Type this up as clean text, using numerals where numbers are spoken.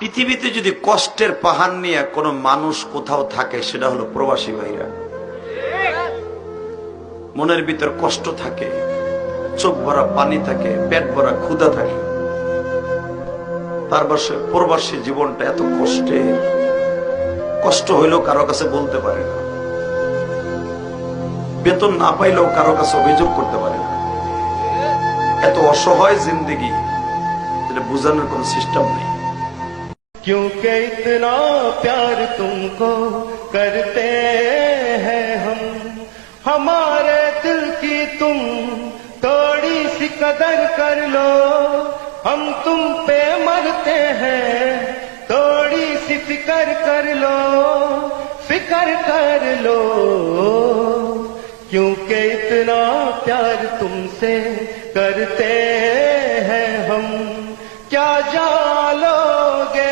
পৃথিবীতে যদি কষ্টের পাহাড় নিয়ে কোনো মানুষ কোথাও থাকে সেটা হলো প্রবাসী ভাইরা। মনের ভিতর কষ্ট থাকে, চোখ ভরা পানি থাকে, পেট ভরা ক্ষুধা থাকে। তার বসে প্রবাসী জীবনটা এত কষ্ট হইলেও কারো কাছে বলতে পারে না, বেতন না পাইলেও কারো কাছে অভিযোগ করতে পারে না। এত অসহায় জিন্দেগি, যেটা বোঝানোর কোন সিস্টেম নেই। क्योंकि इतना प्यार तुमको करते हैं हम, हमारे दिल की तुम थोड़ी सी कदर कर लो, हम तुम पे मरते हैं, थोड़ी सी फिक्र कर लो, फिक्र कर लो, क्योंकि इतना प्यार तुमसे करते